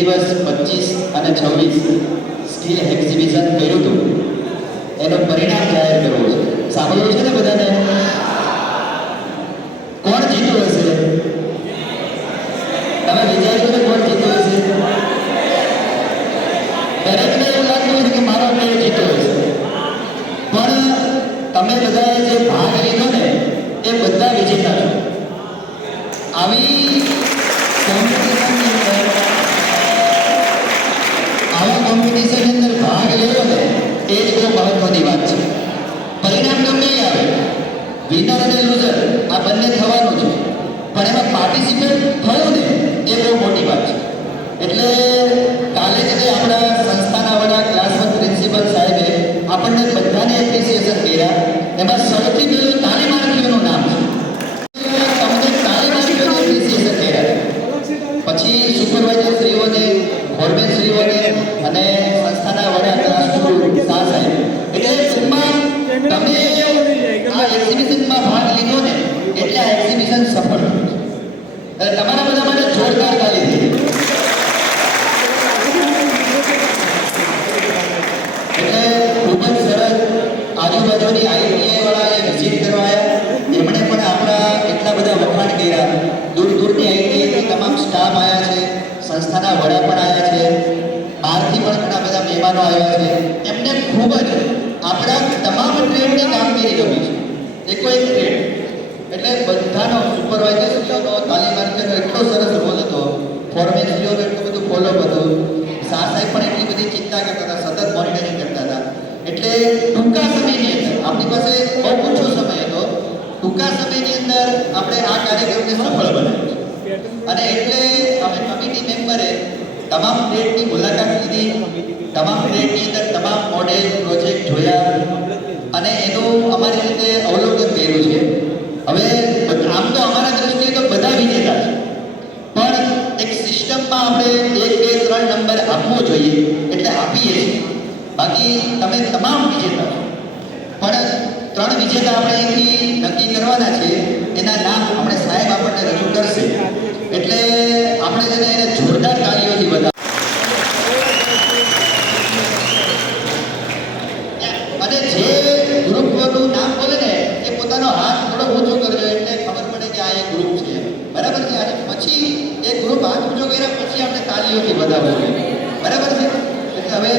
દિવસ 25 અને 26 skill exhibition કર્યું હતું એનું પરિણામ જાહેર કરવું છે. સાંભળ્યું છે ને બધાને? કોણ જીત્યું હશે? તમે વિચાર્યું ને કોણ જીત્યું હશે? દરેકને એવું લાગતું હશે કે મારો પ્લેયર જીત્યો હશે, પણ તમે બધાએ જે ભાગ લીધો ને એ બધા વિજેતા છો. આવી કોમ્પિટિશનની અંદર ભાગ લેવો ને એ જ બહુ મહત્વની વાત છે. પરિણામ ગમે નહીં આવે, વિનર અને લૂઝર આ બંને થવાનું છે, પણ એમાં પાર્ટિસિપેટ થવું ને એ બહુ મોટી વાત છે. એટલે કાલે જ આપણા સંસ્થાના વડા ક્લાસ 1 પ્રિન્સિપલ સાહેબે આપણને બધાને એપ્રિસિએશન કર્યા. એમાં સૌથી પહેલું તાલીમાર્થીઓનું નામ છે. તમને તાલીમાર્થીઓને એપ્રિસિએશન કર્યા, પછી સુપરવાઇઝર શ્રીઓને, ફોરમેન શ્રીઓને અને સંસ્થાના વડા ક્લાસ 2 શાહ સાહેબ. એટલે ટૂંકમાં તમે આ એક્ઝિબિશનમાં ભાગ લીધો ને એટલે આ એક્ઝિબિશન સફળ થયું છે. એટલે તમારા બધા માટે જોરદાર તાલી છે. એટલે ખૂબ જ સરસ. આજુબાજુની આઈટીઆઈ વાળા એ વિઝિટ કરવા આવ્યા, એમણે પણ આપણા એટલા બધા વખાણ કર્યા. દૂર દૂરથી આઈટીઆઈથી તમામ સ્ટાફ આવ્યા છે, સંસ્થાના વડા પણ આવ્યા છે, બહારથી પણ ઘણા બધા મહેમાનો આવ્યા છે. એમને ખૂબ જ આપણા તમામ ટ્રેડની કામગીરી ગમી છે, એકો એક ટ્રેડ. એટલે બધાનો સુપરવાઇઝરનો, તાલીમાર્થીઓનો એટલો સરસ રોલ હતો, ફોર્મેન્સીઓનો એટલું બધું ફોલોઅપ હતું. શાહ સાહેબ પણ એટલી બધી ચિંતા કરતા હતા, સતત મોનિટરિંગ કરતા હતા. એટલે ટૂંકા સમયની અંદર, આપણી પાસે બહુ ઓછો સમય હતો, ટૂંકા સમયની અંદર આપણે આ કાર્યક્રમને સફળ બનાવ્યો છે. અને એટલે અમે કમિટી મેમ્બરે તમામ ટ્રેડની મુલાકાત લીધી, તમામ ટ્રેડની અંદર તમામ મોડેલ પ્રોજેક્ટ જોયા અને એનું અમારી રીતે અવલોકન કર્યું છે. હવે આમ તો અમારા દ્રષ્ટિએ તો બધા વિજેતા છે, પણ એક સિસ્ટમમાં આપણે 1, 2, 3 નંબર આપવો જોઈએ એટલે આપીએ છીએ. બાકી તમે તમામ વિજેતા છો, પણ 3 વિજેતા આપણે અહીંથી નક્કી કરવાના છે. એના નામ આપણે સાહેબ આપણને રજૂ કરશે, એટલે આપણે જેને એને જોરદાર તાલીઓથી વધારે. અને જે ગ્રુપનું નામ બોલે ને એ પોતાનો હાથ થોડો ઊંચો કરજો, એટલે ખબર પડે કે આ એક ગ્રુપ છે. બરાબર છે? અને પછી એક ગ્રુપ હાથ ઊંચો કર્યા પછી આપણે તાલીઓથી વધારવું જોઈએ. બરાબર છે? એટલે હવે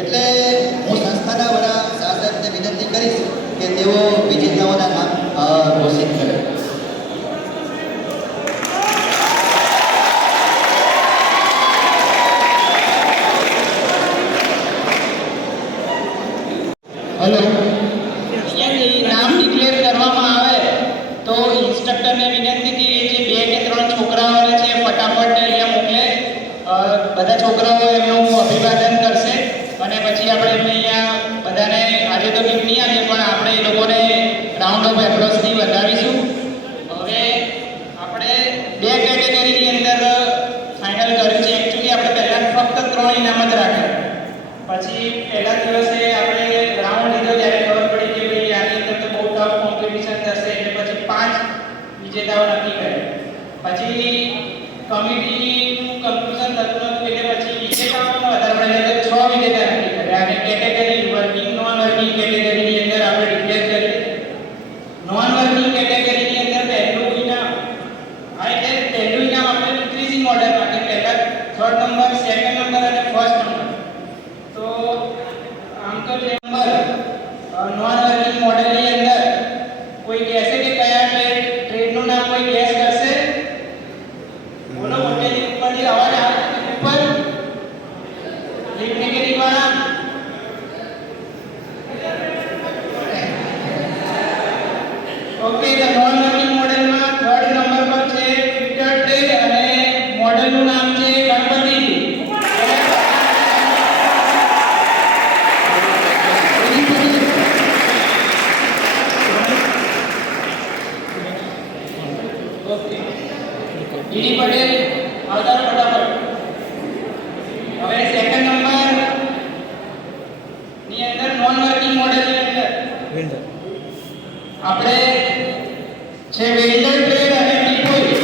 એટલે હું સંસ્થાના વડા શાહ સાહેબને વિનંતી કરીશ કે તેઓ વિજેતાઓના નામ ઘોષિત કરે. હેલો, અહીંયાથી નામ ડિક્લેર કરવામાં આવે તો ઇન્સ્ટ્રક્ટરને વિનંતી કે જે 2 કે 3 છોકરાઓને છે ફટાફટ અહીંયા મોકલે. બધા છોકરાઓ એમનું અભિવાદન કરશે અને પછી આપણે એમને અહીંયા બધાને આજે તો ગિફ્ટ નહીં આપીએ, પણ આપણે એ લોકોને રાઉન્ડ ઓફ એપ્લોઝથી વધાવીશું. હવે આપણે 2 કેટેગરીની અંદર ફાઇનલ કર્યું છે. એકચ્યુઅલી આપણે પહેલાં ફક્ત 3 ઇનામ જ રાખ્યા, પછી પહેલા દિવસે આપણે રાઉન્ડ લીધો ત્યારે ખબર પડી કે ભાઈ આની અંદર તો બહુ ટફ કોમ્પિટિશન થશે, એટલે પછી 5 વિજેતાઓ નક્કી કર્યા. પછી કમિટીનું કન્ક્લુઝન થતું નતું, એટલે પછી વિજેતાઓનો આધાર મળે તો 6 વિજેતા નક્કી કર્યા. અને કેટેગરી વર્કિંગ, નોન વર્કિંગ કેટેગરીની અંદર આપણે ડિક્લેર કરીએ. નોન વર્કિંગ કેટેગરીની અંદર પહેલું ઇનામ, હા એટલે પહેલું ઇનામ આપણે ઇન્ક્રીઝિંગ ઓર્ડરમાં કે પહેલા 3rd નંબર, 2nd નંબર અને 1st નંબર. તો આમ તો જે નંબર નોન વર્કિંગ મોડેલની અંદર કોઈ કહેશે કે કયા ટ્રેડનું નામ કોઈ ગેસ કરશે? બોલો, મોટેથી ઉપરથી અવાજ આવે છે ઉપર લીડ કેટેગરી વાળા. ઓકે, તો નોન વર્કિંગ મોડેલમાં 3rd નંબર પર છે ફિટર ટ્રેડ અને મોડેલનું નામ છે ગણપતિ. ડીડી પટેલ આવતા ફટાફટ. હવે 2nd નંબર ની અંદર નોન વર્કિંગ મોડેલની અંદર આપણે છે વેલ્ડર ટ્રેડ અને ડિપોઝિટ.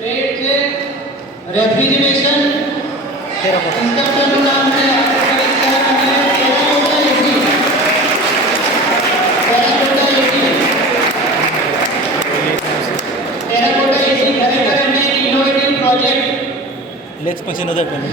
ટ્રેડ છે રેફ્રિજરેશન, ઇન્સ્ટ્રક્ટરનું નામ છે ટેરાકોટા એસી. ટેરાકોટા એસી ખરેખર એમને એક ઇનોવેટિવ પ્રોજેક્ટ. લેક્સ પછી નજર પેનલ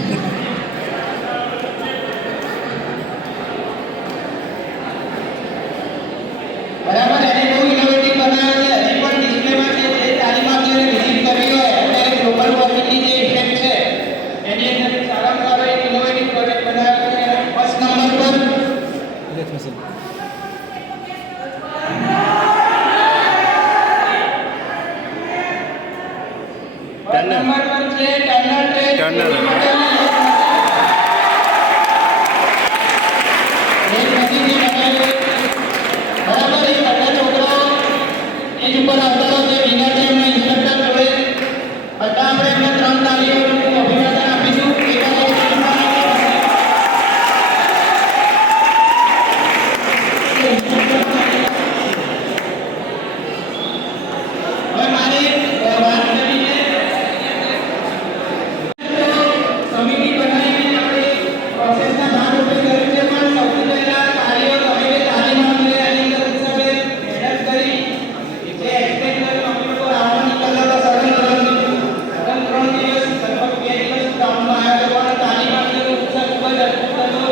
બરાબર, એને બહુ ઇનોવેટિવ બનાવ્યો છે. હજી પણ ડિસ્પ્લેમાં છે. જે તાલીમાર્થીઓને વિઝિટ કરવી હોય અને ગ્લોબલ વોર્મિંગની જે ઇફેક્ટ છે એની અંદર સારામાં સારો એક ઇનોવેટિવ પ્રોજેક્ટ બનાવ્યો છે. ફર્સ્ટ નંબર પર લેક્સ મશીન ફર્સ્ટ નંબર પર છે ટર્નર ટ્રેડ. ટર્નર. બરાબર, એ બધા છોકરાઓ એજ ઉપર આવતા જે વિનર છે એમના ઇન્સ્ટ્રક્ટર જોડે બધા આપણે એમને 3 તાળીઓનું અભિવાદન આપીશું. હવે મારે વાત કરીને કમિટી બનાવીને આપણે પ્રોસેસના ભાગરૂપે કર્યું છે. પણ સૌથી પહેલા તાળીઓ તમે જે તાલીમ અમને આની અંદર ઉત્સવે મહેનત કરી જે એક્સપેક્ટ કર્યું અમે લોકો રાવણ નીકળતા હતા સડન 3 દિવસ લગભગ 2 દિવસ ગ્રાઉન્ડમાં આવ્યા હતા. પણ તાલીમ અમને ઉત્સવ ખૂબ જ અદ્ભુત હતો.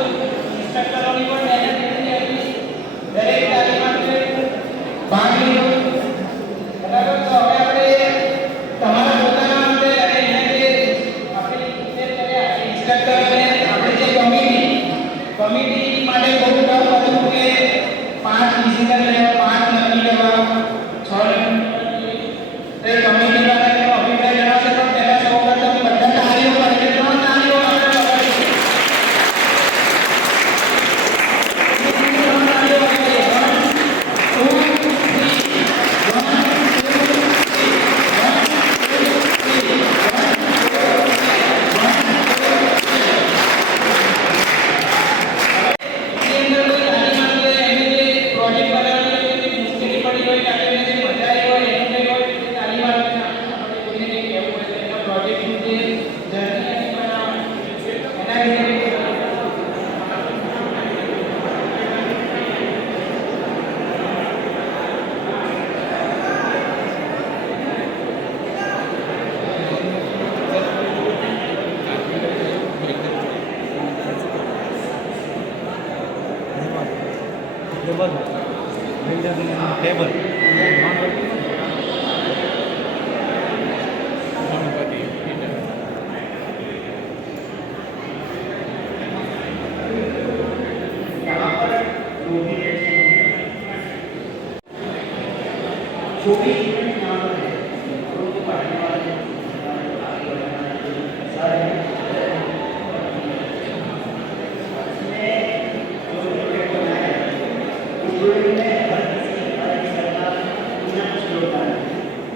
ઇન્સ્ટ્રક્ટરોની પણ મહેનત એટલી હતી. દરેક તાલીમાર્થીઓએ ભાગ લીધો. બરાબર, તો હવે આપણે તમારા પોતાના માટે અને અહીંયા જે આપણી ઇન્સ્ટ્રક્ટરોને આપણે જે કમિટી માટે બહુ ટફ હતું કે 5 ડિસિઝન લેવા, 5 નક્કી કરવા, 6 તો એ કમિટી વાળા એનો અભિપ્રાય જણાવશે. પણ પહેલા સૌપ્રથમ બધા તાળીઓ પાડીએ. 3 તાળીઓ આપણે લગાડીએ. 3 તાળીઓ પાડીએ. 1 2 ટેબલ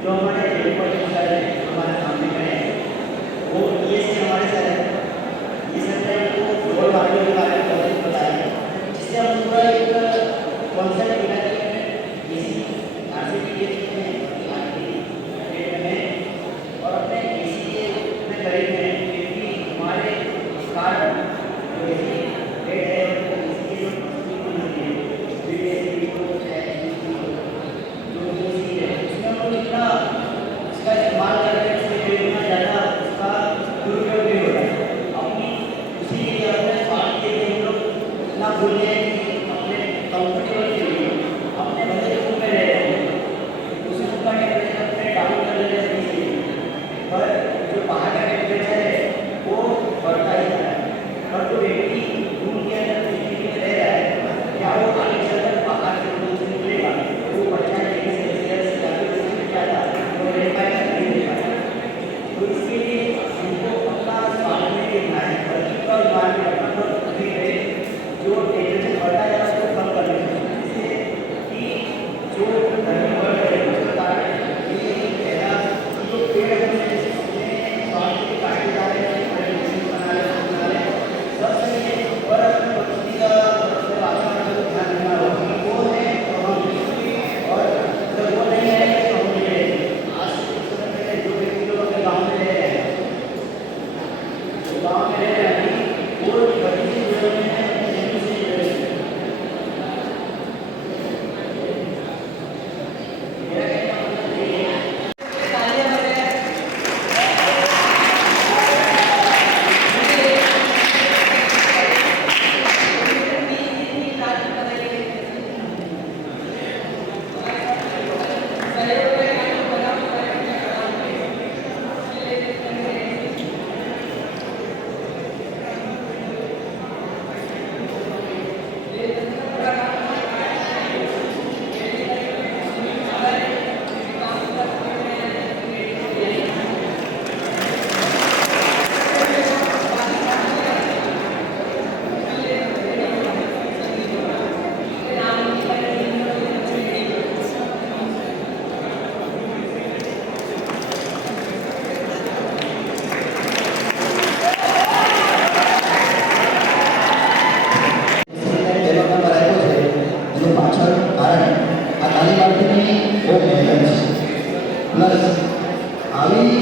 जो हमारे एयरपोर्ट सर हमारे सामने खड़े हैं वो ये से हमारे सर हैं। ये सर है वो फुटबॉल वालों के बारे में बहुत बताया जिससे हम पूरा एक कॉन्सेप्ट बना के इसी आरसीबी के में और अपने इसी में करीब में क्योंकि हमारे कार्ड जो इसी रेट है इसकी जो इतना इसका इस्तेमाल कर रहे हैं उसमें इतना ज़्यादा उसका दुरुपयोग नहीं हो रहा है। अपनी उसी के लिए अपने स्वार्थ के लिए हम लोग इतना भूल गए कि अपने कंफर्टेबल के लिए अपने बजट रूम में रह रहे हैं उसे उनका टेम्परेचर अपने डाउन कर ले रहे हैं। पर जो बाहर का टेम्परेचर है वो बढ़ता ही जा रहा है। पर जो व्यक्ति रूम के अंदर रह रहा है क्या वो आगे चलकर बाहर से रूम से निकलेगा वो 50 डिग्री सेल्सियस या फिर उससे ज़्यादा तो रह पाएगा नहीं रह पाएगा।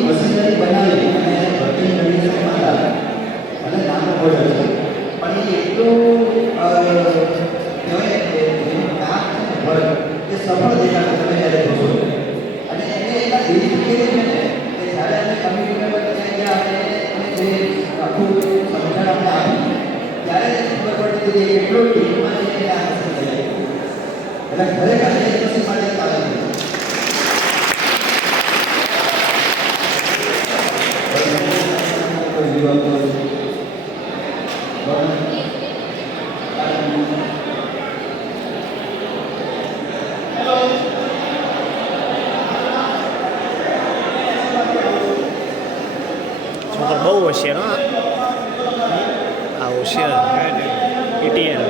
મશીનરી બનાવી અને ભરતી નવીકરણમાં લાવે અને નાનો ઓર્ડર છે પણ એ એટલું કહેવાય કે એનું કામ છે ને વર્ક એ સફળ દેખાશે તમે જ્યારે જોશો અને એને એટલા દિલથી કેવું છે ને કે જ્યારે અમે કમ્પ્યુટર પર ત્યાં ગયા અને જે આખું સમજણ અમને આપી ત્યારે જ ખબર પડી કે કેટલો ટીમમાં છે આ હાંસલ થઈ એટલે ખરેખર એ પછી માટે ચાલે છે છોકરા બહુ હોશિયાર હા આ હોશિયાર એટીએમ